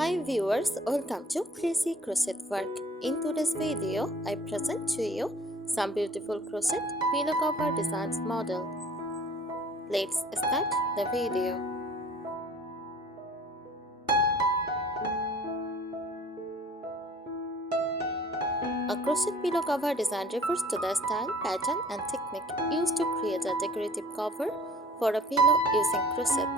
Hi viewers, welcome to Crazy Crochet Work. In today's video, I present to you some beautiful crochet pillow cover designs model. Let's start the video. A crochet pillow cover design refers to the style, pattern and technique used to create a decorative cover for a pillow using crochet,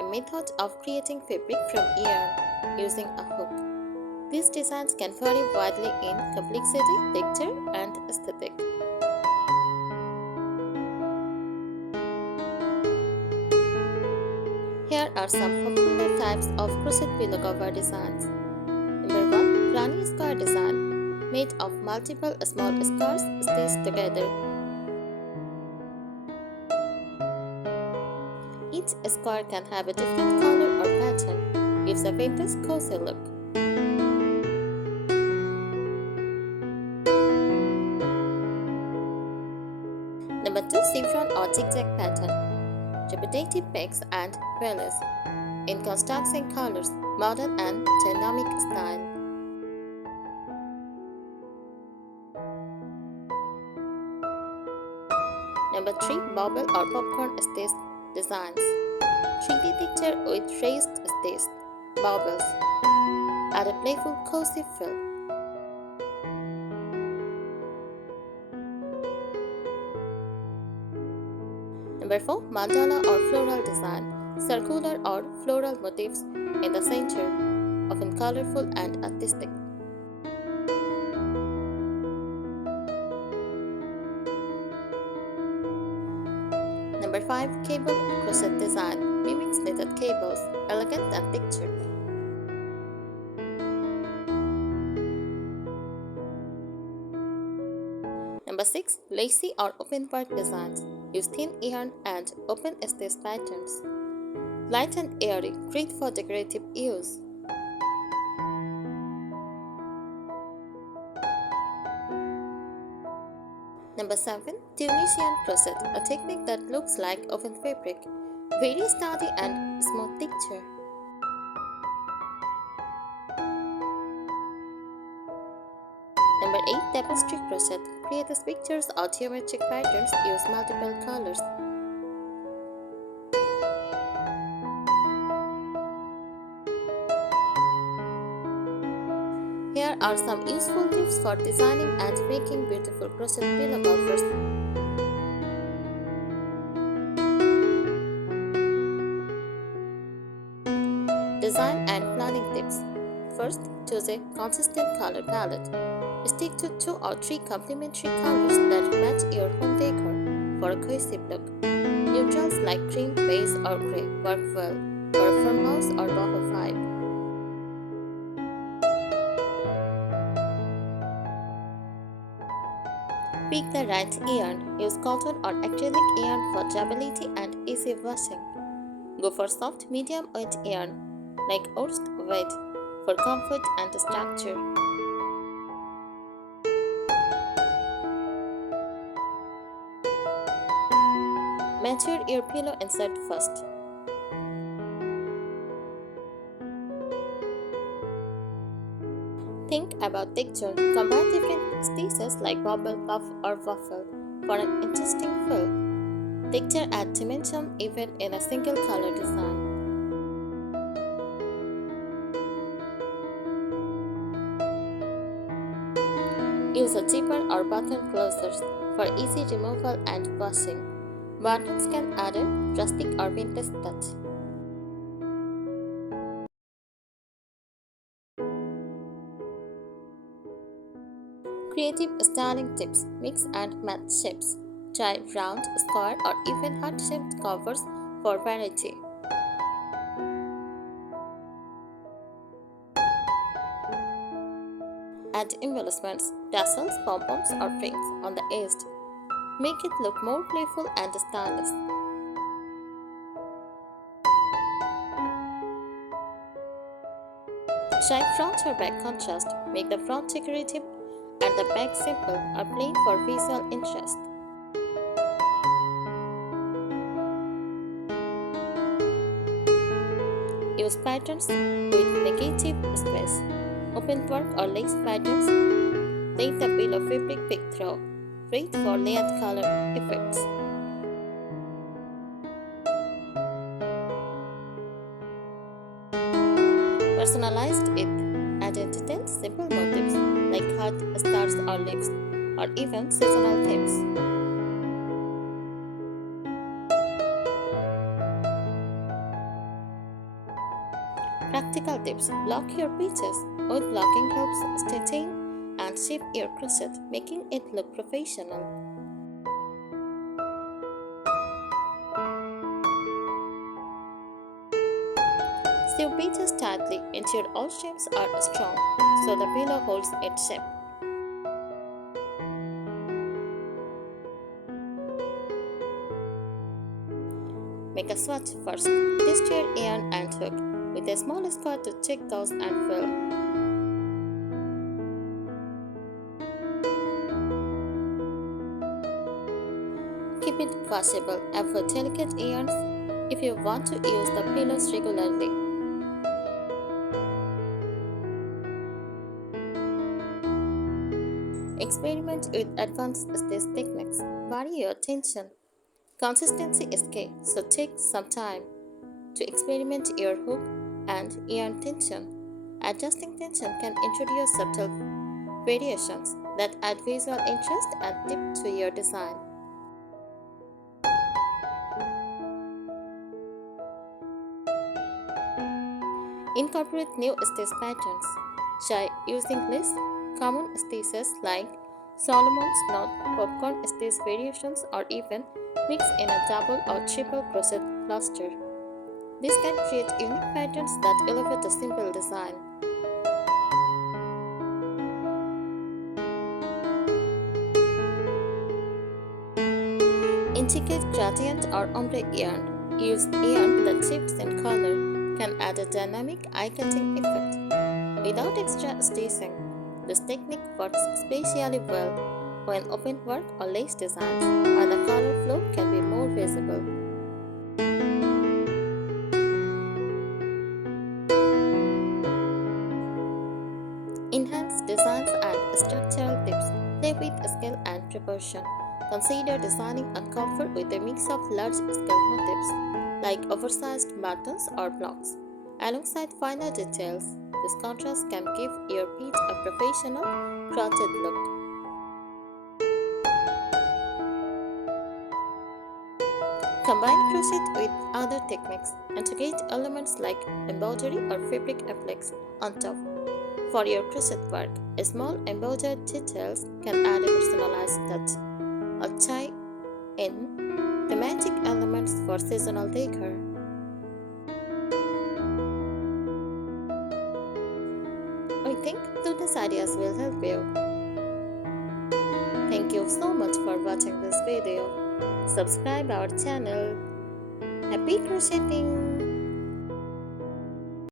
a method of creating fabric from yarn using a hook. These designs can vary widely in complexity, texture, and aesthetic. Here are some popular types of crochet pillow cover designs. Number 1. Granny square design, made of multiple small squares stitched together. Each square can have a different color or pattern, gives a vintage cozy look. Number 2. Saffron or zigzag pattern, repetitive pegs and trellis, in contrasting colors, modern and dynamic style. Number 3. Bubble or popcorn stitch designs, 3D texture with raised stitch, bubbles, add a playful cozy feel. Number 4. Mandala or floral design, circular or floral motifs in the center, often colorful and artistic. Number 5. Cable crochet design, mimics knitted cables, elegant and textured. Number 6. Lacy or open part designs, use thin yarn and open stitch patterns. Light and airy, great for decorative use. Number 7. Tunisian crochet, a technique that looks like open fabric, very sturdy and smooth texture. Number 8. Tapestry crochet, creates pictures or geometric patterns, use multiple colors. Here are some useful tips for designing and making beautiful crochet pillow covers. Design and planning tips. First, choose a consistent color palette. Stick to 2 or 3 complementary colors that match your home decor for a cohesive look. Neutrals like cream, beige, or grey work well for a farmhouse or boho vibe. Pick the right yarn. Use cotton or acrylic yarn for durability and easy washing. Go for soft, medium weight yarn like worsted weight for comfort and structure. Measure your pillow insert first. Think about texture. Combine different stitches like bubble, puff, or waffle for an interesting feel. Texture adds dimension even in a single color design. Use a zipper or button closers for easy removal and washing. Buttons can add a rustic or vintage touch. Creative styling tips. Mix and match shapes. Try round, square, or even heart-shaped covers for variety. Add embellishments, tassels, pom-poms, or rings on the edge. Make it look more playful and stylish. Try front or back contrast. Make the front decorative and the back simple or plain for visual interest. Use patterns with negative space. Open work or lace patterns. Let the pillow fabric peek through. Great for layered color effects. Personalized it. Add detailed simple motifs like heart, stars, or leaves, or even seasonal themes. Practical tips. Block your pieces. Wood blocking helps stitching and shape your crochet, making it look professional. Sew pieces tightly, ensure all shapes are strong so the pillow holds its shape. Make a swatch first. Test your yarn and hook with a small square to check gauze and fill. Keep it washable. Avoid delicate yarns if you want to use the pillows regularly. Experiment with advanced stitch techniques. Vary your tension. Consistency is key, so take some time to experiment your hook and yarn tension. Adjusting tension can introduce subtle variations that add visual interest and depth to your design. Incorporate new stitch patterns. Try using less common stitches like Solomon's knot, popcorn stitch variations, or even mix in a double or triple crochet cluster. This can create unique patterns that elevate a simple design. Intricate gradient or ombre yarn. Use yarn that shifts in color, can add a dynamic eye-catching effect. Without extra stitching, this technique works especially well when open work or lace designs, where the color flow can be more visible. Enhance designs and structural tips. Play with scale and proportion. Consider designing a cover with a mix of large-scale motifs, like oversized buttons or blocks, alongside finer details. This contrast can give your piece a professional, crafted look. Combine crochet with other techniques. Integrate elements like embroidery or fabric appliques on top. For your crochet work, small embroidered details can add a personalized touch. Or tie in thematic elements for seasonal decor. I think today's ideas will help you. Thank you so much for watching this video. Subscribe our channel. Happy crocheting!